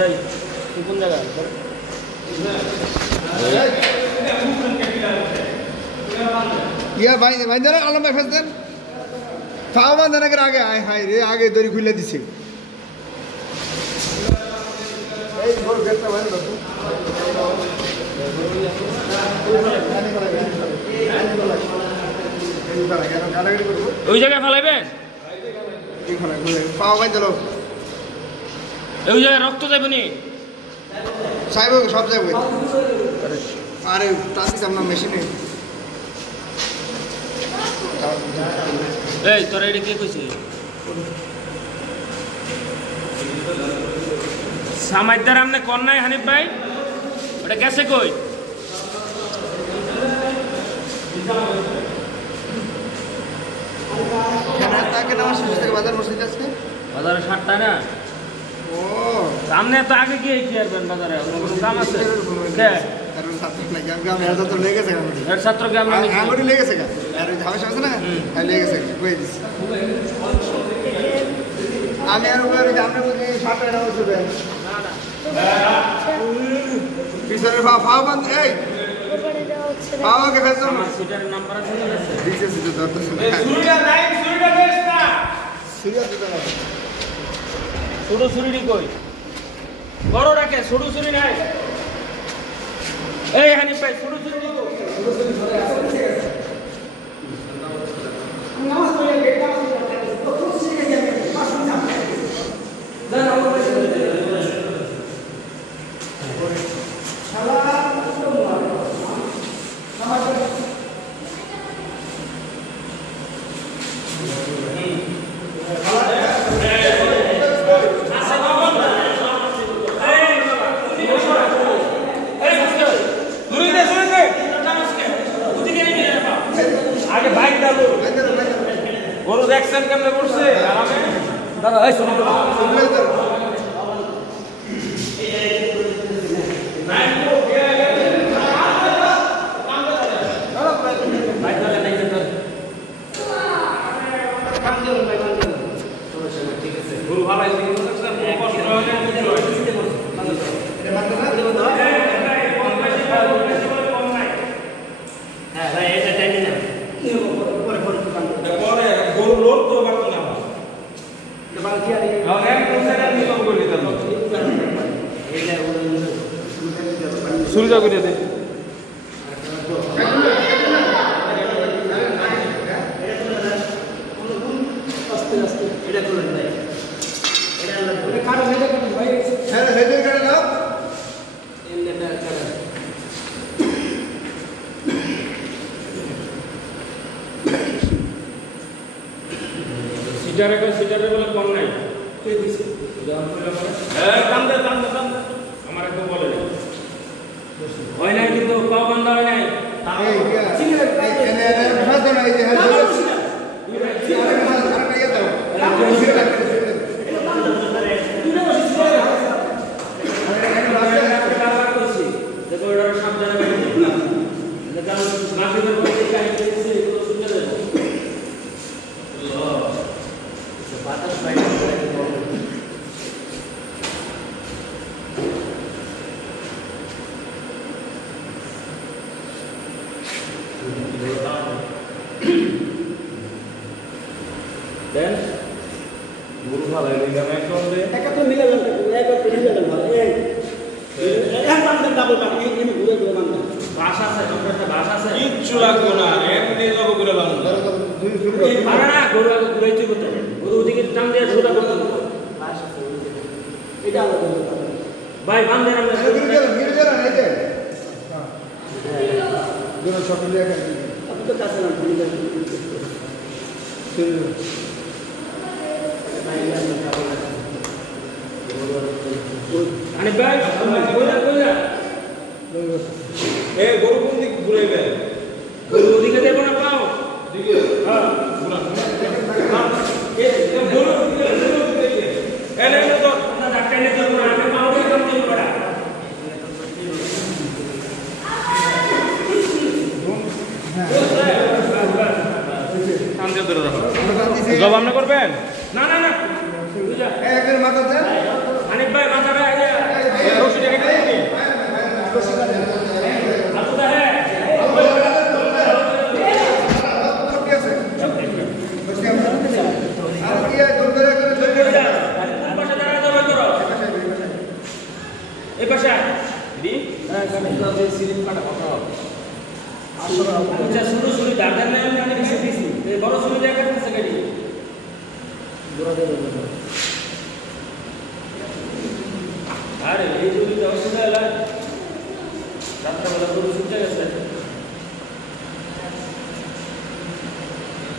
এই কোন জায়গা ইয়া ভাই ভাই জানা আলম ভাই ফেসদেন ফাওয়ান জানাকে আগে আয় হায় রে আগে দড়ি খুলে দিছে এই বড় গেটটা ভাই বাবু ওই জায়গায় ফেলাইবেন পাওয়া ভাই চলো ওই জায়গায় রক্ত যাবে নি সাহেব সব যাবে আরে টান দিতাম না মেশিনে এই তোরা এটা কে কইছিস সামাইদার আমনে কোন নাই হানিফ ভাই ওটা গেছে কই কেন তাকে নামাজ শেষ থেকে বাজার মসজিদ আজকে বাজারে 60টা না ও সামনে তো আগে গিয়ে কি করবেন বাজারে কোনো কাম আছে কে কারণ ছাত্র নাই গ্রাম এর তো লেগে গেছে এর ছাত্র গ্রাম না আঙ্গুরি লেগে গেছে আর ওই ঝামেলা আছে না আর লেগে গেছে কই দিছি আমি আর ওই জামনে বলি 60 টাকা হচ্ছে না না পিছনে ফাও বন্ধ এই ফাও কে ফেসো আমার সিটার নাম্বার আছে না দিছে দিছে দরদ সুরিটা নাই সুরিটা বেশ না সুরিয়া দিতে না ছোট ছুরি কই বড় রাখে ছোট ছুরি নাই এই হানিফ ভাই ছোট ছুরি কই নামাজ পড়ে গেট নামাজ পড়ে ছোট ছুরি গেছে পাঁচ মিনিট জান আমরা গরু দেখছেন কেমনে পড়ছে আরামে দাদা এই শুনুন গরু ভালো আছে সুবিধা করে দে সিটারে বলে কম নাই আমার একটু বলে হয় নাই কিন্তু পাও বান্ধা হয় নাই Dan guru hal ini gak mekon deh. Mereka tuh bilang mereka bilang hal yang pantas double pak ini guru dua pantas. Bahasa saya, bahasa saya. কিচ্ছু লাগবে না এমনি যাব করে লাম আরে না গরু আগে ঘুরাইতে করতে গরু ওদিকে টান দিয়ে সোজা করতে Bahasa এটা আলাদা ভাই বান্ধেন আমরা আপনি তো কাছে না আরে ভাই কইরা এ গরু কোন দিক ঘুরাইবে গরু ওদিকে দেব না পাও দিকে হ্যাঁ ঘুরা এ গরু দিকে এনে তো না ডাক্তার নে তো আমি পাও না কম দিন পড়া কান্দে ধরে রাখো জবাব না করবেন না না না বুঝা একজন মাথা হানিফ ভাই মাথাটা আরে এই যদি অসুবিধা হলো রাত্রেবেলা গরু ছুটে গেছে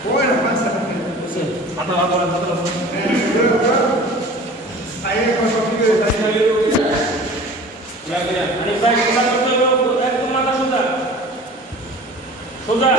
ওই না পাঁচ টাকা হাতা হাতা হাতা আইয়ে কত কি করে তাই আরে ভাই তোমার কথা একদম মাথা সোজা সোজা